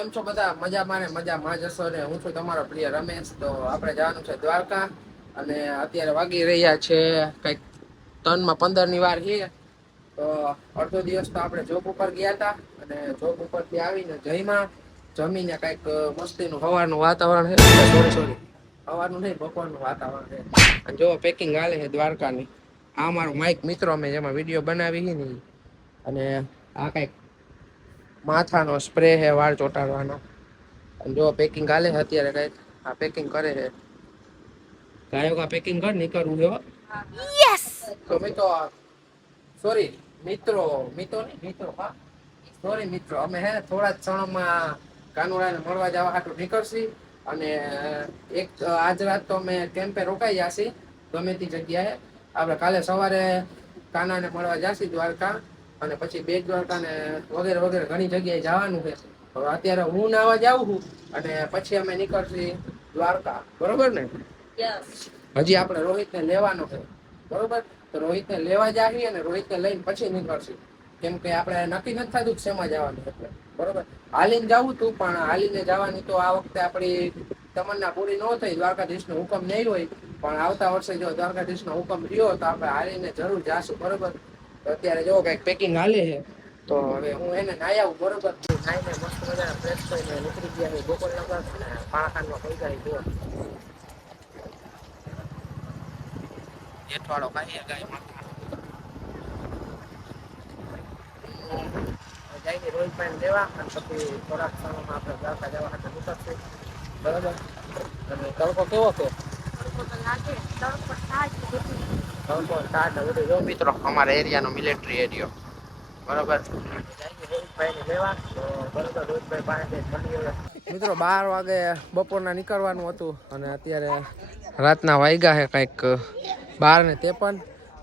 કેમ છો બધા? મજામાં જશો ને? હું છું તમારો પ્રિય રમેશ. તો આપણે જવાનું છે દ્વારકા અને અત્યારે વાગી રહ્યા છે કંઈક 3:15 વાર છે. તો અડધો દિવસ તો આપણે જોબ ઉપર ગયા હતા અને જોબ ઉપરથી આવીને જમીને કંઈક મસ્તીનું હવાનું વાતાવરણ છે. સોરી હવાનું નહીં, બપોરનું વાતાવરણ છે. અને જો પેકિંગ હાલે છે દ્વારકાની. આ મારો માઇક મિત્રો અમે જેમાં વિડીયો બનાવી છે ને, અને આ કંઈક માથાનો સ્પ્રે છે વાળ ચોંટાડવાનો. અને જો પેકિંગ હાલે છે અત્યારે કંઈક. આ પેકિંગ કરે છે. ગાયો પેકિંગ કર નીકળવું છે. યસ. તો મિત્રો અમે હે થોડા જ ક્ષણોમાં કાનુડાને મળવા જવા હાટુ નીકળશી. અને આજ રાત તો અમે કેમ્પે રોકાઈ જાશી ગમે તે જગ્યાએ. આપણે કાલે સવારે કાનાને મળવા જાશી દ્વારકા, અને પછી બેટ દ્વારકા ને વગેરે ઘણી જગ્યાએ જવાનું છે. હવે અત્યારે હું નાવા જાઉં છું અને પછી અમે નીકળશી દ્વારકા, બરોબર ને? હજી આપણે રોહિતને લેવાનો છે, બરોબર? તો રોહિતને લેવા જાવી અને રોહિતને લઈને પછી નીકળશું. કેમ કે આપણે નક્કી નથી થતું કે શેમાં જવાનું એટલે, બરોબર? હાલીને જવું તું, પણ હાલીને જવાની તો આ વખતે આપણી તમન્ના પૂરી ન થઈ. દ્વારકાધીશનો હુકમ નહીં હોય, પણ આવતા વર્ષે જો દ્વારકાધીશનો હુકમ રહ્યો તો આપણે હાલીને જરૂર જાશું, બરોબર? તો અત્યારે જો કંઈક પેકિંગ હાલે છે. તો હવે હું એને નાઈ આવું, બરોબર? નાઈને મસ્ત મજાના ફ્રેશ થઈને નીકળી ગયા છે ગોકુલ નગર અને પાણાખાનમાં પહોંચાઈ ગયો. જેઠવાડો ખાઈએ ગાય માથા જઈને રોહિતભાઈને લેવા અને પછી થોડાક સમયમાં આપણે દ્વારકા જવા માટે નીકળશું, બરોબર? અને તડકો કેવો છે? તડકો સ્ટાર્ટ હવે જો મિત્રો અમારા એરિયાનો મિલિટરી એરિયો, બરોબર? રોહિતભાઈને લેવા તો બરોબર રોહિતભાઈ પાસે મિત્રો 12 વાગે બપોરના નીકળવાનું હતું અને અત્યારે રાતના વાગ્યા છે કંઈક 12:53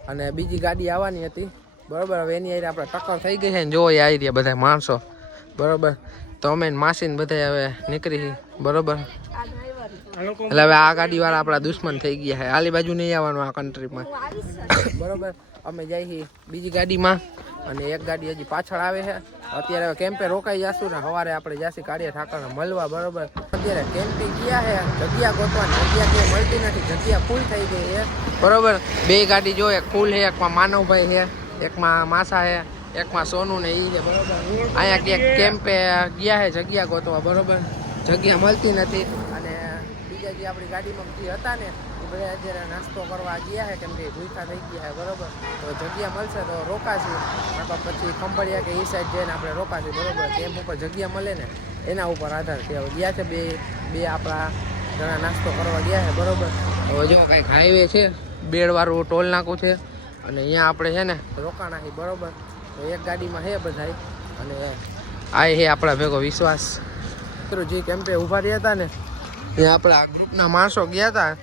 અને બીજી ગાડી આવવાની હતી, બરોબર? હવે એની આપણે ટક્કર થઈ ગઈ છે ને, જોવો આવી રહ્યા બધા માણસો, બરોબર? તો અમે માસીને બધા હવે નીકળી, બરોબર? એટલે હવે આ ગાડી વાળા આપણા દુશ્મન થઈ ગયા છે. આલી બાજુ નહીં આવવાનું આ કન્ટ્રીમાં, બરોબર? અમે જઈએ બીજી ગાડીમાં અને એક ગાડી હજી પાછળ આવે છે. અત્યારે હવે કેમ્પે રોકાઈ જશું ને સવારે આપણે જાસી કાળિયા ઠાકરને મળવા, બરોબર? અત્યારે કેમ્પે ગયા છે, જગ્યા ગોતવાની, જગ્યા ક્યાંય મળતી નથી, જગ્યા ફૂલ થઈ ગઈ છે, બરોબર? બે ગાડી જો, એક ફૂલ છે, એકમાં માનવભાઈ છે, એકમાં માસા છે, એકમાં સોનું ને ઈ છે, બરોબર? અહીંયા ક્યાંક કેમ્પે ગયા છે જગ્યા ગોતવા, બરોબર? જગ્યા મળતી નથી. અને બીજા જે આપણી ગાડીમાં જે હતા ને એ બધા અત્યારે નાસ્તો કરવા ગયા છે, કેમ કે ભૂખા થઈ ગયા છે, બરોબર? તો જગ્યા મળશે તો રોકાશું, પછી ખંભાળિયા કે એ સાઈડ જઈને આપણે રોકાશું, બરોબર? કેમ્પ ઉપર જગ્યા મળે ને એના ઉપર આધાર છે. હવે ગયા છે બે આપણા જણા નાસ્તો કરવા ગયા છે, બરોબર? હવે જો કંઈક હાઈવે છે, બેડવાળું ટોલ નાકું છે અને અહીંયા આપણે છે ને રોકાણા છે, બરોબર? તો એક ગાડીમાં છે બધા અને આ છે આપણા ભેગો વિશ્વાસ. મિત્રો જે કેમ્પે ઊભા રહ્યા હતા ને ત્યાં આપણા ગ્રુપના માણસો ગયા હતા.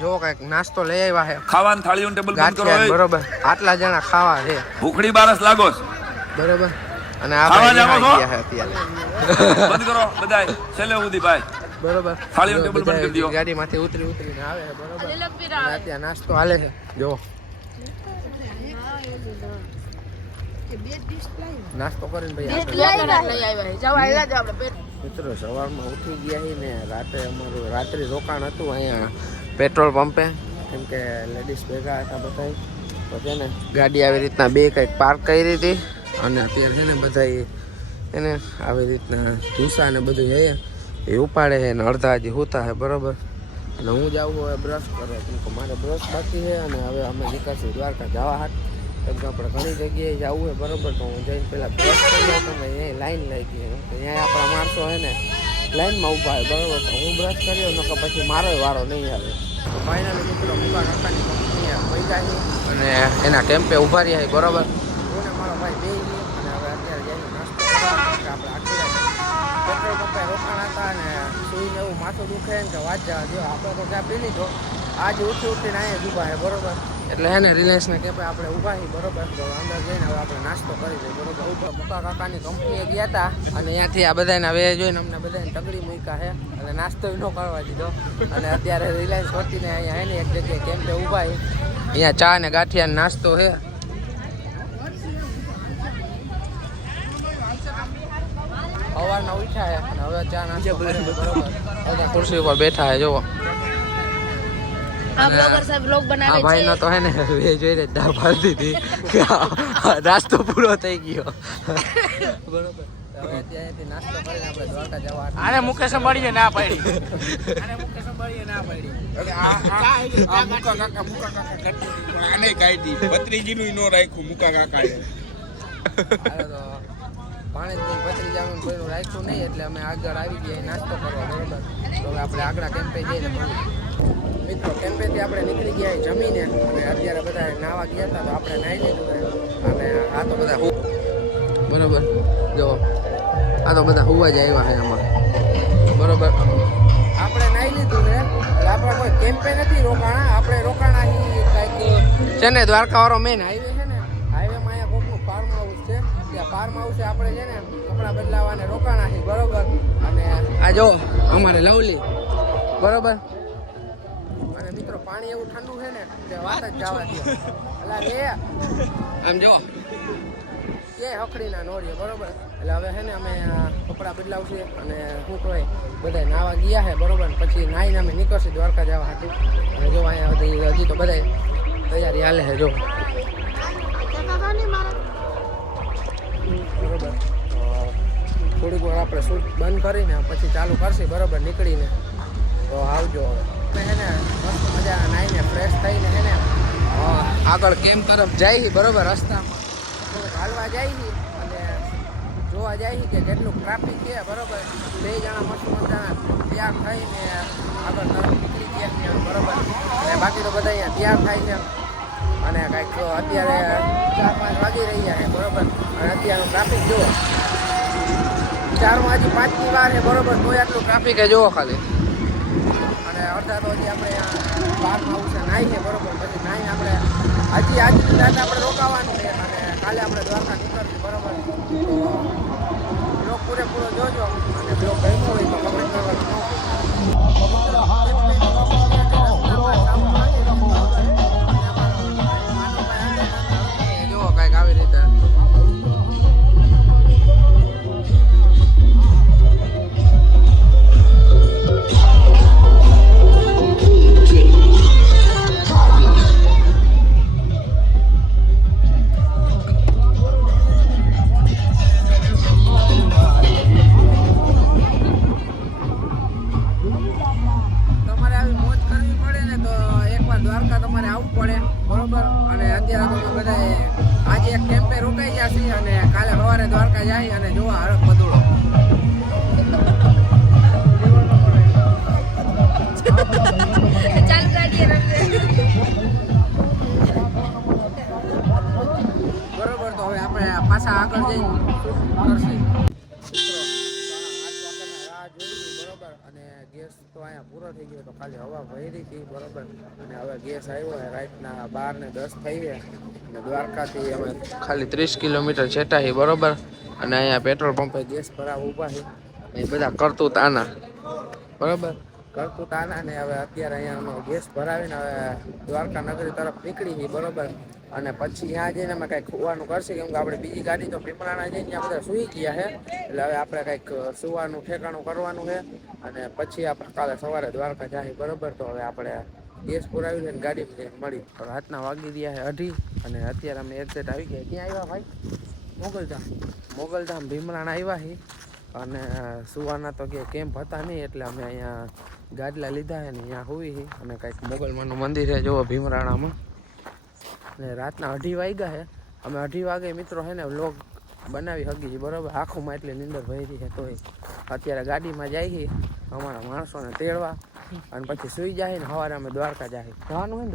જો કંઈક નાસ્તો લઈ આવ્યા છે, ખાવાનું થાળીનું ટેબલ બંધ કરો, બરોબર? આટલા જણા ખાવા છે, ભૂખડી બારસ લાગો, બરોબર? અને આ ભાઈ ગયા છે અત્યારે, બંધ કરો બધાય છેલ્લે સુધી ભાઈ, બરોબર? થાળીનું ટેબલ બંધ કરી દો. ગાડીમાંથી ઉતરીને આવે છે, બરોબર? અને અત્યારે નાસ્તો હાલે છે, જો નાસ્તો કરીને ભાઈ મિત્રો સવારમાં ઉઠી ગયા છે ને રાતે અમારું રાત્રિ રોકાણ હતું અહીંયા પેટ્રોલ પંપે, કેમ કે લેડીઝ ભેગા હતા બધા. તો છે ને ગાડી આવી રીતના બે કંઈક પાર્ક કરી હતી અને અત્યારે છે ને બધા એને આવી રીતના ઢૂસા ને બધું છે એ ઉપાડે છે ને અડધા હજી હોતા છે, બરોબર? અને હું જાઉં હવે બ્રશ કરવા, કેમ કે મારે બ્રશ બાકી છે. અને હવે અમે નીકળશું દ્વારકા જવા હાથ, કેમ કે આપણે ઘણી જગ્યાએ જવું હોય, બરોબર? તો હું જઈને પહેલાં બ્રશ કરી લઉં, કેમ કે અહીંયા લાઈન લાગી ગઈ, અહીંયા આપણા માણસો છે ને લાઈનમાં ઊભા હોય, બરોબર? તો હું બ્રશ કર્યો ને પછી મારો વારો નહીં આવે. તો ફાઇનલી મિત્રો મુકા કાકાની કંપની પૈસા અને એના કેમ્પે ઊભા રહ્યા છે, બરોબર? હું ને મારો ભાઈ બે અને હવે અત્યારે જઈને નાસ્તો કરવા, આપણે આખી પેટ્રોલ પંપે રોકાણ હતા અને સુઈને એવું માથું દુખે ને કે વાત જવા દો. આપણે તો ત્યાં પી લીધો, આજે ઉઠીને અહીંયા જ ઊભા છે, બરોબર? એટલે હે ને રિલાયન્સના કેમ્પે આપણે ઊભા છીએ, બરોબર? તો અંદર જઈને હવે આપણે નાસ્તો કરી દઈએ, બરોબર? ઉપર મુકા કાકાની કંપનીએ ગયા હતા અને અહીંયાથી આ બધાના વે જોઈને અમને બધાને તગડી મૂક્યા છે અને નાસ્તો ન કરવા દીધો. અને અત્યારે રિલાયન્સ વતીને અહીંયા હે ને એક જગ્યાએ કેમ્પે ઊભા છે, અહીંયા ચા ને ગાંઠિયા નાસ્તો છે. સવારના ઉઠ્યા છે અને હવે ચા નાસ્તો કરીને બરોબર બધા ખુરશી ઉપર બેઠા છે જોવો આ બ્લોગર સાહેબ બ્લોગ બનાવે છે. આ ભાઈનો તો હે ને વે જોઈને દા પાડી દીધી નાસ્તો પૂરો થઈ ગયો બરોબર હવે ત્યાંથી નાસ્તો કરીને આપણે દ્વારકા જવા આને મુકેશ અંબાણીએ ના પાડી અરે આ મુકા કાકા કરતી પણ આને કાઢી ભત્રીજીનું નો રાખ્યું મુકા કાકાએ પાણી પતરી જવાનું કોઈનું રાખ્યું નહીં એટલે અમે આગળ આવી ગયા નાસ્તો કરવા બરોબર તો હવે આપણે આગળ કેમ્પે જઈને મિત્રો કેમ્પેથી આપણે નીકળી ગયા જમીને અને અત્યારે બધા નાવા ગયા હતા તો આપણે નાહી લીધું અને આ તો બધા બરોબર જો આ તો બધા હુવા જ આવ્યા છે આમાં બરોબર આપણે નાહી લીધું છે એટલે આપણે કોઈ કેમ્પે નથી રોકાણા આપણે રોકાણા કંઈક છે ને દ્વારકાવાળો મેઇન હાઈવે છે ને હાઈવેમાં અહીંયા કોકનું ફાર્મ હાઉસ છે ત્યાં ફાર્મ હાઉસે આપણે છે ને કપડાં બદલાવાને રોકાણા છે બરોબર અને આ જો અમારે લવલી બરોબર અને મિત્રો પાણી એવું ઠંડુ છે ને કે વાત જ જવા દો એટલે આમ જો કે હકડી ના નોરીએ બરોબર એટલે હવે છે ને અમે કપડાં બદલાવશે અને શું કહેવાય બધા નાવા ગયા છે બરોબર પછી નાહીને અમે નીકળશે દ્વારકા જવા હતું અને જો અહીંયા હજી તો બધા તૈયારી હાલે છે જો બરોબર થોડીક વાર આપણે શૂટ બંધ કરીને પછી ચાલુ કરશે બરોબર નીકળીને તો આવજો હવે હે ને મસ્ત મજાના નાહીને ફ્રેશ થઈને હે ને આગળ કેમ્પ તરફ જાય બરોબર રસ્તામાં હાલવા જાય અને જોવા જાય કે કેટલું ટ્રાફિક છે બરોબર બે જણા મસ્ત મજાના તૈયાર થઈને આગળ તરફ નીકળી ગયા બરોબર અને બાકી તો બધા અહીંયા તૈયાર થાય છે અને કંઈક અત્યારે 4-5 વાગી રહ્યા છે બરોબર અને અત્યારનું ટ્રાફિક જુઓ 4 હજી 5ની વાર છે બરોબર તોય આટલું ટ્રાફિક છે જુઓ ખાલી અને અડધા તો હજી આપણે ફાર્મ હાઉસે નાહી છે બરોબર પછી નાહીને આપણે આજની રાત આપણે રોકાવાનું છે અને કાલે આપણે દ્વારકા નીકળશું બરોબર તો બ્લોગ પૂરેપૂરો જોજો અને બ્લોગ ગમ્યો હોય તો કમેન્ટ કરવાનું જુઓ કાંઈક આવી રીતે દ્વારકા તમારે આવવું પડે બરોબર અને અત્યારે તમે બધા આજે એક કેમ્પે રોકાઈ ગયા છીએ અને કાલે સવારે દ્વારકા જાય અને જોવા હરખ બધુડો બરોબર તો હવે આપણે પાછા આગળ જઈને કરશે બરોબર અને ગેસ તો અહીંયા પૂરો થઈ ગયો તો ખાલી હવા ભરી હતી બરોબર અને હવે ગેસ આવ્યો છે રાતના 12:10 થઈ ગયા અને દ્વારકાથી અમે ખાલી 30 કિલોમીટર છેટા છે બરોબર અને અહીંયા પેટ્રોલ પંપે ગેસ ભરાવા ઊભા છે એ બધા કરતૂત આના બરોબર કરતૂત આના ને હવે અત્યારે અહીંયા ગેસ ભરાવીને હવે દ્વારકા નગરી તરફ નીકળી છે બરોબર અને પછી ત્યાં જઈને અમે કંઈક ખોવાનું કરશે કેમ કે આપણે બીજી ગાડી તો પીપળાના જઈને ત્યાં બધા સૂઈ ગયા છે એટલે હવે આપણે કંઈક સુવાનું ઠેકાણું કરવાનું છે અને પછી આપણે કાલે સવારે દ્વારકા જાય બરોબર તો હવે આપણે ગેસ પુરાવી લઈને ગાડી મળી રાતના વાગી ગયા છે 2:30 અને અત્યારે અમે એક્ઝેટ આવી ગયા ક્યાં આવ્યા ભાઈ મોગલધામ ભીમરાણા આવ્યા છે અને સુવાના તો કે કેમ્પ હતા નહીં એટલે અમે અહીંયા ગાડલા લીધા છે ને અહીંયા હોવી છે અને કંઈક મોગલમાનું મંદિર છે જુઓ ભીમરાણામાં અને રાતના 2:30 વાગ્યા છે અમે 2:30 વાગે મિત્રો છે ને વ્લોગ બનાવી શકી છીએ બરાબર આંખોમાં એટલી નીંદર ભરી છે તોય અત્યારે ગાડીમાં જાય છે અમારા માણસોને તેડવા અને પછી સુઈ જાય ને સવારે અમે દ્વારકા જાય જવાનું હોય ને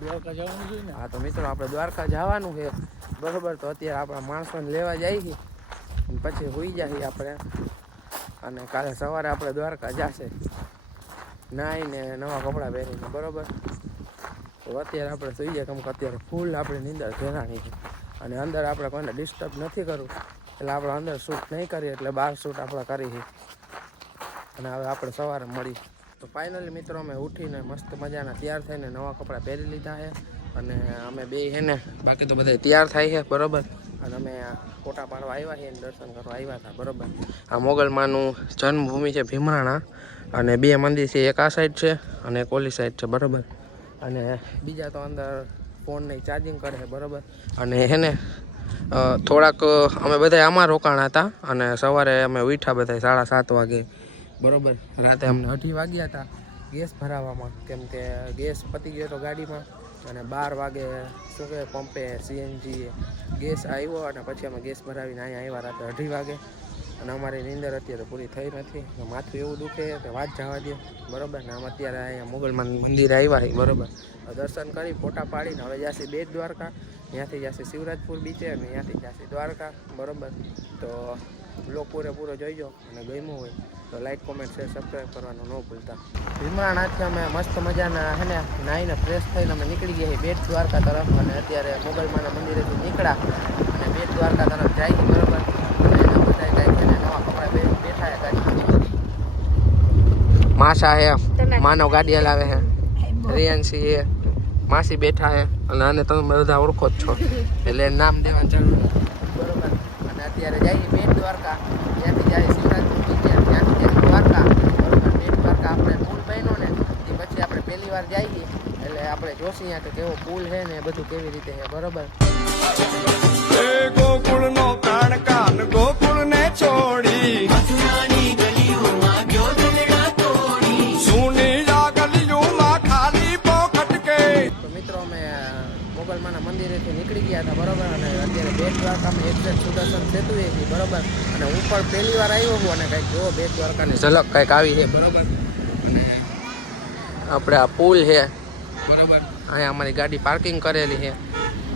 દ્વારકા જવાનું છે ને હા તો મિત્રો આપણે દ્વારકા જવાનું છે બરાબર તો અત્યારે આપણા માણસોને લેવા જાય છે પછી સુઈ જાય આપણે અને કાલે સવારે આપણે દ્વારકા જશે નાહીને નવા કપડાં પહેરીને બરાબર તો અત્યારે આપણે સુઈ જાય કેમ કે અત્યારે ફૂલ આપણે નીંદર ઘેરાણી છે અને અંદર આપણે કોઈને ડિસ્ટર્બ નથી કરવું એટલે આપણે અંદર શૂટ નહીં કરીએ એટલે બહાર શૂટ આપણે કરી અને હવે આપણે સવારે મળી તો ફાઇનલી મિત્રો અમે ઉઠીને મસ્ત મજાના તૈયાર થઈને નવા કપડાં પહેરી લીધા છે અને અમે બે છે ને બાકી તો બધા તૈયાર થાય છે બરાબર અને અમે ફોટા પાડવા આવ્યા છીએ અને દર્શન કરવા આવ્યા હતા બરાબર. આ મોગલમાનું જન્મભૂમિ છે ભીમરાણા, અને 2 મંદિર છે, એક આ સાઈડ છે અને એક ઓલી સાઈડ છે બરાબર. અને બીજા તો અંદર ફોનની ચાર્જિંગ કરે છે બરાબર. અને એને થોડાક અમે બધા આમાં રોકાણા હતા અને સવારે અમે ઉઠ્યા બધા 7:30 વાગે બરાબર. રાતે અમને 2:30 વાગ્યા હતા ગેસ ભરાવવામાં, કેમ કે ગેસ પતી ગયો હતો ગાડીમાં. અને 12 વાગે શું કહે પંપે સીએનજી ગેસ આવ્યો અને પછી અમે ગેસ ભરાવીને અહીંયા આવ્યા રાતે 2:30 વાગે. અને અમારી નીંદર અત્યારે પૂરી થઈ નથી, માથું એવું દુખે કે વાત જવા દો બરાબર. ને અમે અત્યારે અહીંયા મોગલમાન મંદિરે આવ્યા છીએ બરાબર. દર્શન કરી ફોટા પાડીને હવે જશે બેટ દ્વારકા, ત્યાંથી જશે શિવરાજપુર બીચે અને ત્યાંથી જશે દ્વારકા બરાબર. તો બ્લોગ પૂરેપૂરો જોઈજો અને ગમ્યું હોય તો લાઈક કોમેન્ટ શેર સબસ્ક્રાઈબ કરવાનું ન ભૂલતા. ભીમરાણાથી અમે મસ્ત મજાના હે ને નાહીને ફ્રેશ થઈને અમે નીકળી ગયા છીએ બેટ દ્વારકા તરફ. અને અત્યારે મોગલમાના મંદિરેથી નીકળ્યા અને બેટ દ્વારકા તરફ જાય બરાબર. અને એના બધા કંઈક એને નવા કપડા બેઠા છે ગાડી. માસા હે, માનવ ગાડી હલાવે છે, રિયાન્સી હે, માસી બેઠા હે અને આને તમે બધા ઓળખો જ છો એટલે નામ દેવાની જરૂર નથી બરાબર. અને અત્યારે જઈએ બેટ દ્વારકા, ત્યાંથી જાય શિવરાજપુર બીચે, ત્યાંથી જાય દ્વારકા બરાબર. બેટ દ્વારકા આપણે પુલ બન્યો ને એ પછી આપણે પહેલી વાર જઈએ એટલે આપણે જોશીએ કે કેવો પુલ છે ને એ બધું કેવી રીતે છે બરાબર. ગોકુળનો પ્રાણ કાન ગોકુળને છોડી મથુરાની ગલીઓમાં ગયો દિલડા તોડી સુની આ ગલીઓમાં ખાલી પોખટ કે. તો મિત્રો અમે મોગલમાના મંદિરેથી નીકળી ગયા હતા બરાબર. અને અત્યારે બેટ દ્વારકામાં એક્ઝેક્ટ સુદર્શન સેતુ છે બરાબર. અને હું પણ પહેલી વાર આવ્યો છું અને કંઈક જો બેટ દ્વારકાની ઝલક કંઈક આવી છે બરાબર. અને આપણે આ પુલ છે બરાબર, અહીંયા અમારી ગાડી પાર્કિંગ કરેલી છે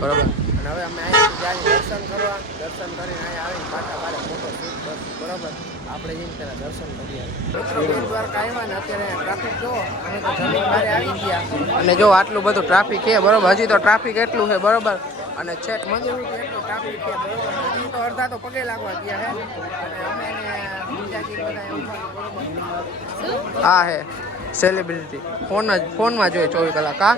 બરાબર. અને હવે અમે અહીંયાથી જાય દર્શન કરવા, દર્શન કરીને અહીંયા આવીને પાછા બારે ફોટો શૂટ કરશું બરાબર. આપણે જેમ પહેલાં દર્શન કરીએ. બેટ દ્વારકા આવ્યા ને અત્યારે ટ્રાફિક જો અમે તો જમીન બારે આવી ગયા અને જો આટલું બધું ટ્રાફિક છે બરાબર. હજી તો ટ્રાફિક એટલું છે બરાબર. અને છેક મંદિર સુધી એટલું ટ્રાફિક છે બરાબર. હજી તો અડધા તો પગે લાગવા ગયા છે. અને અમે બીજા જે બધા હા હે સેલિબ્રિટી ફોનમાં જોઈએ 24 કલાક. હા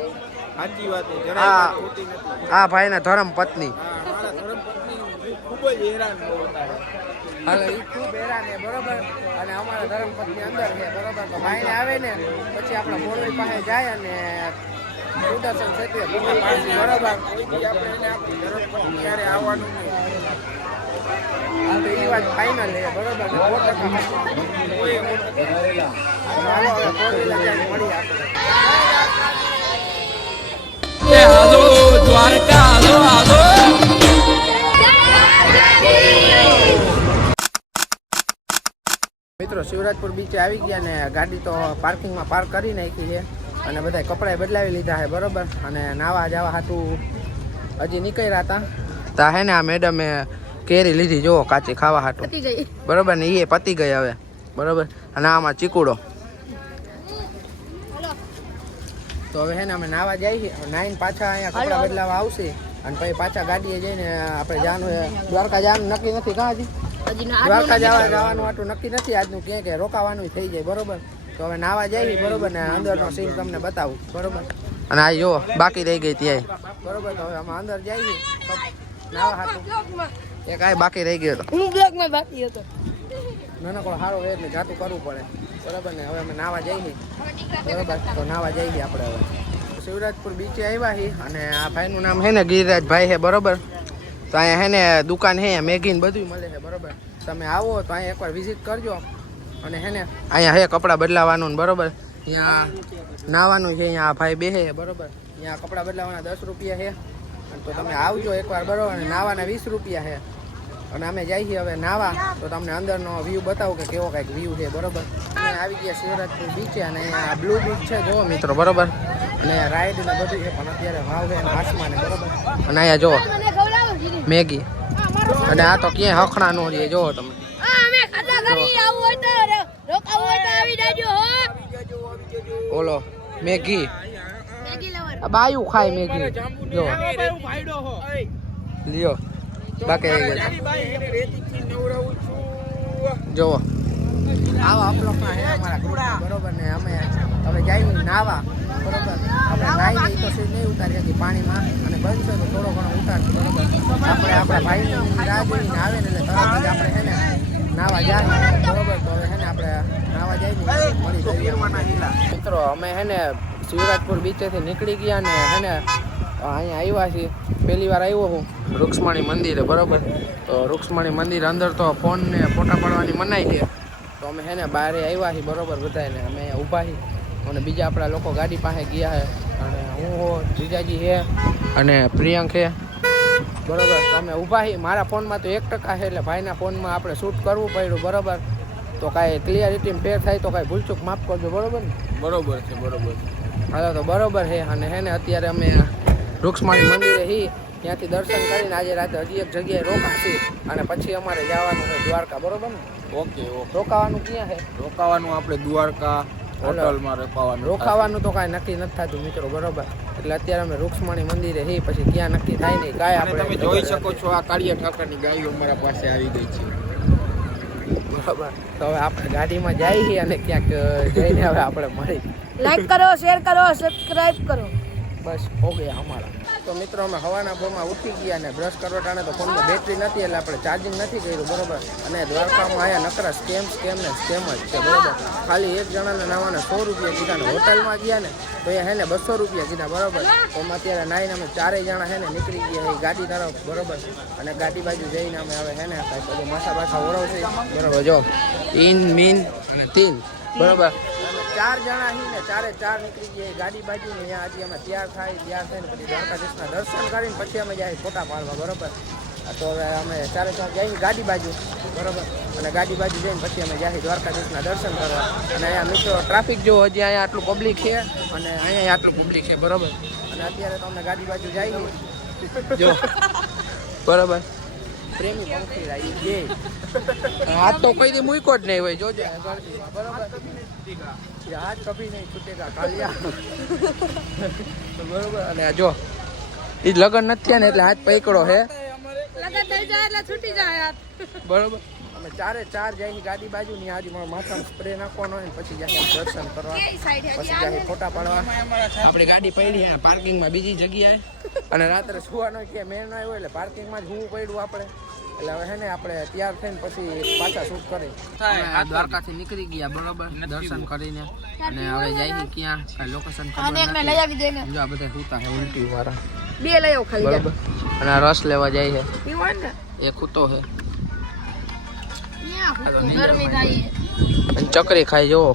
સાચી વાત છે, આ જરાય ખોટી નથી. આ ભાઈના ધર્મ પત્ની મારા ધર્મપત્ની ખૂબ જ હેરાન બહુ હતા. હાલે એ ખૂબ હેરાન છે બરોબર. અને અમારા ધર્મપત્ની અંદર છે બરોબર. તો ભાઈને આવે ને પછી આપણા બોરવેલ પાસે જાય અને સુદર્શન સેતુએ ફોટા પાડશે બરોબર. કોઈથી આપણે એને આપણી ધર્મપત્ની ક્યારે આવવાનું નહીં. તો એ વાત ફાઇનલ છે બરોબર. ને 100% કોઈ ખોટું નથી. હાલો હવે બોરવેલ જઈને મળીએ આપણે. દ્વારકા હાલો હાલો. મિત્રો શિવરાજપુર બીચે આવી ગયા ને ગાડી તો પાર્કિંગમાં પાર્ક કરી નાખી છે અને બધા કપડાં બદલાવી લીધા છે બરોબર. અને નાવા જવા હાટું હજી નીકળ્યા હતા તા હે ને આ મેડમે કેરી લીધી જો કાચી ખાવા હાટું પતી ગઈ બરોબર. ને એ પતી ગઈ હવે બરોબર. અને આમાં ચીકુડો તો હવે હે ને અમે નાવા જઈએ, નાઈને પાછા અહીંયા કપડાં બદલાવા આવશે અને પછી પાછા ગાડીએ જઈને આપણે જવાનું દ્વારકા જવાનું નક્કી નથી. કાં હજી દ્વારકા જવાનું આટલું નક્કી નથી આજનું, ક્યાં કે રોકાવાનું થઈ જાય બરોબર. તો હવે નાવા જઈએ બરોબર ને અંદરનો સીન તમને બતાવું બરોબર. અને આ જો બાકી રહી ગઈ ત્યાં બરોબર. તો હવે અમે અંદર જઈએ નાવા હાટું. એક આ બાકી રહી ગયો હતો, હું બ્લોગમાં બાકી હતો. નાનકડો સારો રહે એટલે જાતું કરવું પડે બરોબર. ને હવે અમે નાવા જઈએ બરોબર. તો નાવા જઈએ આપણે હવે શિવરાજપુર બીચે આવ્યા છીએ અને આ ભાઈનું નામ છે ને ગિરિરાજભાઈ છે બરોબર. તો અહીંયા હે ને દુકાન છે મેગી ને બધું મળે છે બરોબર. તમે આવો તો અહીંયા એકવાર વિઝિટ કરજો. અને હે ને અહીંયા હે કપડાં બદલાવાનું બરોબર. અહીંયા નાવાનું છે, અહીંયા આ ભાઈ બેસે છે બરોબર. અહીંયા કપડાં બદલાવાના 10 રૂપિયા છે. તો તમે આવજો એકવાર બરોબર. અને નાવાના 20 રૂપિયા છે. અને અમે જઈએ હવે નાવા તો તમને અંદરનો વ્યૂ બતાવું કે કેવો કંઈક વ્યૂ છે બરોબર. અમે આવી ગયા શિવરાજપુર બીચે અને અહીંયા બ્લુ બીચ છે જો મિત્રો બરોબર. અને રાઈડ ને બધું છે પણ અત્યારે ભાવ છે આસમાને બરોબર. અને અહીંયા જો મને ખવડાવો દીદી. મેગી અને આ તો ક્યાંય હખણા નો રહે જોવો તમે. અમે ખાતા કરી આવું હોય તો રોકાવું હોય તો આવી જાજો હો. ઓલો મેગી મેગી લવર. આ બાયું ખાય મેગી જો લ્યો બાકી રહી ગયું રેતીથી નવરાવું છું. જોવો આવા અપલોકમાં હે અમારા ગ્રુપ બરોબર. ને અમે હવે જઈએ નાવા બરોબર. આ અમે નાઈ જઈ તો સીધ નહીં ઉતારી શકીએ પાણીમાં અને બનશે તો થોડો ઘણો ઉતારશું બરોબર. આપણે આપણા ભાઈની રાહ જોઈને આવે ને એટલે તરત જ આપણે હે ને નાવા જાય બરોબર. તો હવે હે ને આપણે નાવા જઈને મળી જઈએ. મિત્રો અમે હે ને શિવરાજપુર બીચેથી નીકળી ગયા ને હે ને અહીંયા આવ્યા છીએ. પહેલી વાર આવ્યો હું રૂક્ષ્મણી મંદિરે બરોબર. તો રૂક્ષ્મણી મંદિર અંદર તો ફોન ને ફોટા પાડવાની મનાઈ છે. તો અમે હે ને બહાર આવ્યા છીએ બરોબર બધાને. અમે અહીંયા ઊભા છીએ અને બીજા આપણા લોકો ગાડી પાસે ગયા છે અને હું હો જીજાજી છે અને પ્રિયંક છે બરોબર. તો અમે ઊભા છીએ. મારા ફોનમાં તો 1% છે એટલે ભાઈના ફોનમાં આપણે શૂટ કરવું પડ્યું બરોબર. તો કાંઈ ક્લિયરિટીમાં ફેર થાય તો કાંઈ ભૂલચૂક માફ કરજો બરોબર ને. બરોબર છે બરોબર. હાલો તો બરોબર છે. અને હે ને અત્યારે અમે રૂક્ષ્મણી મંદિરે હી ત્યાંથી દર્શન કરીને આજે રાતે હજી એક જગ્યાએ રોકાશી અને પછી અમારે જવાનું છે દ્વારકા બરોબર ને. Okay okay. રોકાવાનું ક્યાં છે? રોકાવાનું આપણે દ્વારકા હોટલમાં રોકાવાનું. રોકાવાનું તો કાંઈ નક્કી નથી થતું મિત્રો બરોબર. એટલે અત્યારે અમે રૂક્ષ્મણી મંદિરે હી પછી ક્યાં નક્કી થાય નહીં કાંઈ આપણે. તમે જોઈ શકો છો આ કાળિયા ઠાકરની ગાયો અમારા પાસે આવી ગઈ છે બરોબર. તો હવે આપણે ગાડીમાં જઈએ છીએ અને ક્યાંક જઈને હવે આપણે મળી. લાઈક કરો, શેર કરો, સબસ્ક્રાઇબ કરો. બસ હો ગયા અમારા. તો મિત્રો અમે હવાના પોરમાં ઉઠી ગયા અને બ્રશ કરવા ટાણે તો ફોનમાં બેટરી નથી એટલે આપણે ચાર્જિંગ નથી કર્યું બરોબર. અને દ્વારકામાં આયા નકરા સ્કેમ ને સ્કેમ જ છે બરોબર. ખાલી એક જણાને નાવાના 100 રૂપિયા કીધા ને હોટલમાં ગયા ને તો એ હે ને 200 રૂપિયા કીધા બરોબર. તો અમે અત્યારે નાઈને અમે 4 જણા હે ને નીકળી ગયા એ ગાડી તરફ બરોબર. અને ગાડી બાજુ જઈને અમે હવે હે ને બધું માથા બાથા ઓળવશે બરોબર. જો ઇન મીન અને તીન બરોબર. 4 જણા હી ને 4 નીકળી ગયા ગાડી બાજુ ને અહીંયા આજે અમે તૈયાર થઈને પછી દ્વારકાધીશના દર્શન કરીને પછી અમે જાય ફોટા પાડવા બરોબર. તો હવે અમે 4 જઈએ ગાડી બાજુ બરોબર. અને ગાડી બાજુ જઈને પછી અમે જાય દ્વારકાધીશના દર્શન કરવા. અને અહીંયા મિત્રો ટ્રાફિક જો હજી અહીંયા આટલું પબ્લિક છે અને અહીંયા આટલું પબ્લિક છે બરોબર. અને અત્યારે તો અમે ગાડી બાજુ જઈએ જો બરોબર. પ્રેમી પંખી આવી જે હાથ તો કોઈ દી મૂકો જ નહીં હોય જોજો ગળતીમાં બરોબર. હાથ કભી નહીં છૂટેગા કાલિયા બરોબર. અને જો એ લગન નથી થયા ને એટલે હાથ પૈકડો હે લગન થઈ જાય એટલે છૂટી જાય હાથ બરોબર. અમે 4 જઈએ ગાડી બાજુ ની આજે માથામાં સ્પ્રે નાખવાનો હોય ને પછી જાય દર્શન કરવા પછી જાય ફોટા પાડવા. આપણી ગાડી પડી હે પાર્કિંગમાં બીજી જગ્યાએ અને રાત્રે સુવાનો કે મેળ ના આવ્યો એટલે પાર્કિંગમાં જ હું પડ્યું આપણે. એટલે હવે હે ને આપણે તૈયાર થઈને પછી પાછા શૂટ કરી દ્વારકાથી નીકળી ગયા બરોબર દર્શન કરીને. અને હવે જાય ક્યાં કઈ લોકેશન ખબર લઈ આવી દેને. જો આ બધા સૂતા હે ઉલટી વાળા 2 લઈ આવ ખાલી બરોબર. અને આ રસ લેવા જાય છે પીવા ને એ ખૂતો છે ગરમી થાય અને ચકરી ખાઈ જવો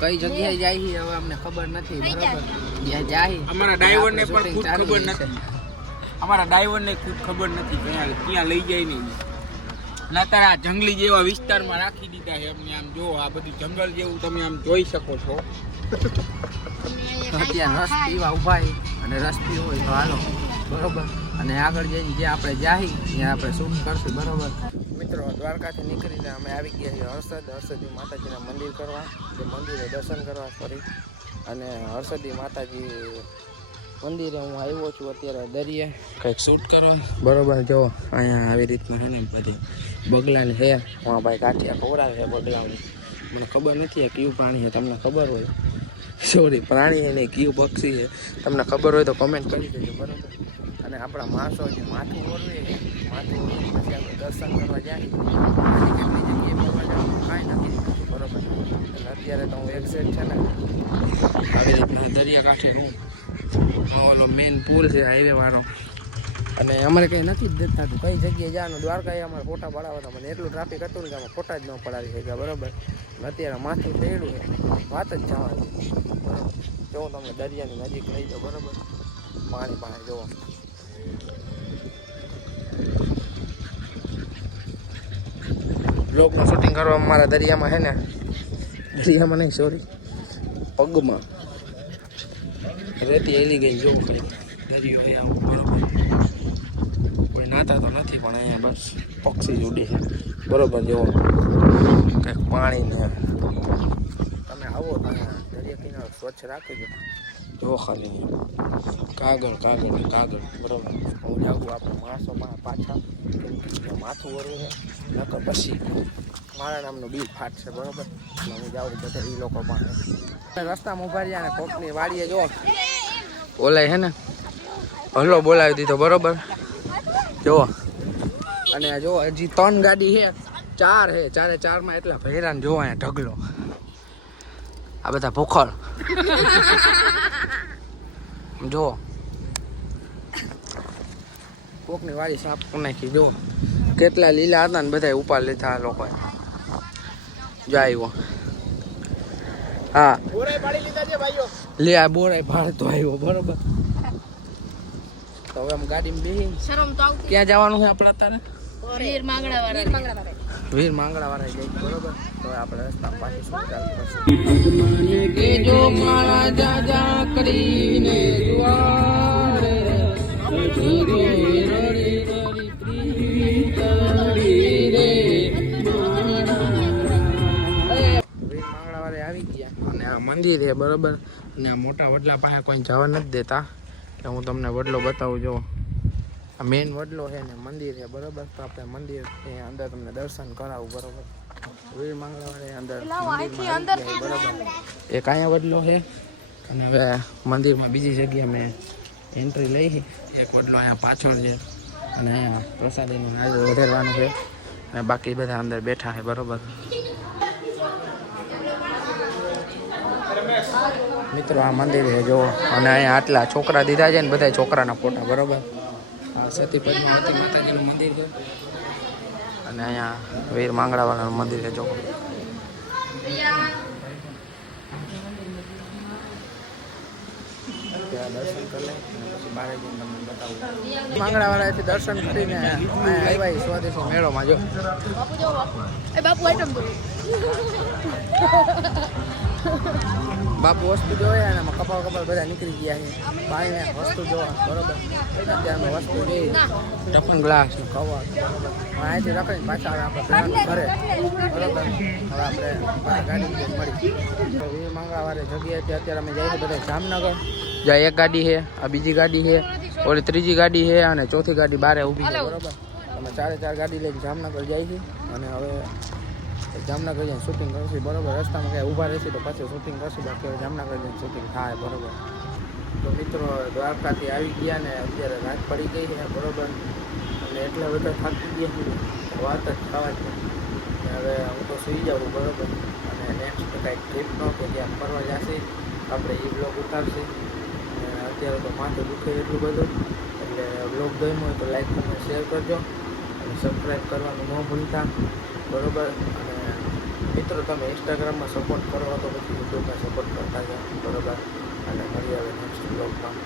કઈ જગ્યાએ જાય છે હવે અમને ખબર નથી બરોબર. જ્યાં જાય અમારા ડ્રાઈવરને પણ ખુદ ખબર નથી. અમારા ડ્રાઈવરને ખુદ ખબર નથી ક્યાં લઈ જાય નહીં. નતર આ જંગલી જેવા વિસ્તારમાં રાખી દીધા છે અમને. આમ જો આ બધું જંગલ જેવું તમે આમ જોઈ શકો છો. અત્યારે રસ પીવા ઉભા અને રસ પીવો હોય તો હાલો બરોબર. અને આગળ જઈને જે આપણે જાહી ત્યાં આપણે શૂટ કરશું બરોબર. મિત્રો દ્વારકાથી નીકળીને અમે આવી ગયા છીએ હર્ષદી માતાજીના મંદિર કરવા. જે મંદિરે દર્શન કરવા સોરી. અને હર્ષદી માતાજી મંદિરે હું આવ્યો છું અત્યારે દરિયે કંઈક શૂટ કરવા બરોબર. જો અહીંયા આવી રીતના છે ને બધી બગલાની છે. હું ભાઈ કાઠિયા ખવડાવે છે બગલાની. મને ખબર નથી આ કયું પ્રાણી છે તમને ખબર હોય સોરી પ્રાણી છે નહીં કયું પક્ષી છે તમને ખબર હોય તો કમેન્ટ કરી દેજો બરોબર. અને આપણા માણસો જે માથું ઓરવે માથું ઓરવે પછી આપણે દર્શન કરવા જાય હજી કેટલી જગ્યાએ ફરવા જવાનું કાંઈ નથી બરોબર. એટલે અત્યારે તો હું એક્ઝેક્ટ છે ને આવી રીતના દરિયા કાંઠે રૂમ ઓલો મેઇન પુલ છે હાઈવે વાળો. અને અમારે કંઈ નથી જ દેખાતું કઈ જગ્યાએ જવાનું. દ્વારકાએ અમારે ફોટા પડાવવા હતા મને એટલું ટ્રાફિક હતું ને કે આમાં ફોટા જ ન પડાવી શક્યા બરોબર. અત્યારે માથું ચડ્યું છે વાત જ જવાની બરોબર. જો તમને દરિયાની નજીક લઈ જાઓ બરોબર. પાણી પાસે જુઓ બ્લોગનું શૂટિંગ કરવા મારા દરિયામાં છે ને દરિયામાં નહીં સોરી પગમાં રેતી એલી ગઈ જો ખાલી દરિયો છે આવું બરોબર. કોઈ નાતા તો નથી પણ અહીંયા બસ પક્ષી જ ઉડે છે બરોબર. જેવો કંઈક પાણી ને તમે આવો તમે દરિયા કિનારો સ્વચ્છ રાખજો જો ખાલી કાગળ બરોબર. હું જાઉં આપણે માણસોમાં પાછા માથું વરવું છે નકર પછી મારા નામનું બિલ ફાટશે બરોબર. એટલે હું જાઉં બધા એ લોકો પાસે રસ્તામાં ઉભા રહ્યા ને કોકની વાડીએ જો ઓલાય હે ને હલ્લો બોલાવી દીધો બરોબર જો. અને જો હજી 3 ગાડી છે, 4 છે, 4 એટલા ભૈરાન જો અહીંયા ઢગલો. આ બધા ભૂખળ જો કોકની વાડી સાફ કરી નાખી. જો કેટલા લીલા હતા ને બધા ઉપાડ લીધા આ લોકોએ. જો આવ્યો હા લે આ બોરાય ભાડતો આવ્યો બરોબર. તો હવે આમ ગાડીમાં બેસી શરમ તો આવતી. ક્યાં જવાનું છે આપણે અત્યારે? વીર માંગડા વાળા. વીર માંગડા વાળા જઈ બરોબર. તો આપણે રસ્તા પાછી શું ચાલુ કરશું કે જો મારા જાજા કરીને જુવારે આવી ગયા. અને આ મંદિર છે બરોબર. અને આ મોટા વડલા પાસે કોઈ જવા નથી દેતા. એટલે હું તમને વડલો બતાવું. જો આ મેઇન વડલો છે ને મંદિર છે બરોબર. તો આપણે મંદિર અંદર તમને દર્શન કરાવું બરોબર. વીર માંગલાવાળા અંદર બરોબર. એક અહીંયા વડલો છે અને હવે મંદિરમાં બીજી જગ્યાએ મેં એન્ટ્રી લઈ છે. એક વડલો અહીંયા પાછળ છે અને અહીંયા પ્રસાદીનું નારિયેળ વધારવાનું છે અને બાકી બધા અંદર બેઠા છે બરોબર. મિત્રો આ મંદિર છે જો. અને અહીંયા આટલા છોકરા દીધા છે ને બધા છોકરાના ફોટા બરોબર. આ સતી પદ્માવતી માતાજીનું મંદિર છે અને અહીંયા વીર માંગડાવાળાનું મંદિર છે જો. દર્શન કરી લે પછી બહાર જઈને તમને બતાવું. માંગડાવાળાથી દર્શન કરીને આવ્યા સ્વાદેશી મેળોમાં જો. બાપુ આઈટમ તો બાપુ વસ્તુ જોવે અને એમાં કપાળ બધા નીકળી ગયા છે. ભાઈને વસ્તુ જોવા બરોબર. અત્યારમાં વસ્તુ જોઈ ટફન ગ્લાસ કવર બરોબર. અહીંથી રખડીને પાછા આવે આપણે ઘરે બરોબર. હવે આપણે ગાડી મળી વીર માંગડાવાળા જગ્યાએથી અત્યારે અમે જઈએ બધા જામનગર. જ્યાં એક ગાડી છે, આ બીજી ગાડી છે, ઓલી ત્રીજી ગાડી છે અને ચોથી ગાડી બારે ઊભી છે બરોબર. અમે 4 ગાડી લઈને જામનગર જઈએ છીએ અને હવે જામનગર જઈને શૂટિંગ કરશું બરોબર. રસ્તામાં ક્યાંય ઊભા રહેશે તો પાછું શૂટિંગ કરશું. બાકી હવે જામનગર જઈને શૂટિંગ થાય બરોબર. તો મિત્રો દ્વારકાથી આવી ગયા ને અત્યારે રાત પડી ગઈ છે બરોબર. અને એટલા બધા થાકી ગયા છે વાત જ થવા જ. હવે હું તો સુઈ જાઉં બરોબર. અને નેક્સ્ટ કાંઈક ટ્રીપનો કે જ્યાં ફરવા જશે આપણે એ બ્લોગ ઉતારશે. અને અત્યારે તો માથું દુખે એટલું બધું. એટલે બ્લોગ ગમ્યો હોય તો લાઈક તમે શેર કરજો અને સબસ્ક્રાઈબ કરવાનું ન ભૂલતા બરોબર. અને મિત્રો તમે ઇન્સ્ટાગ્રામમાં સપોર્ટ કરો તો પછી યુટ્યુબમાં સપોર્ટ કરતા જાઓ બરોબર. અને મળી આવે નેક્સ્ટ બ્લોગમાં.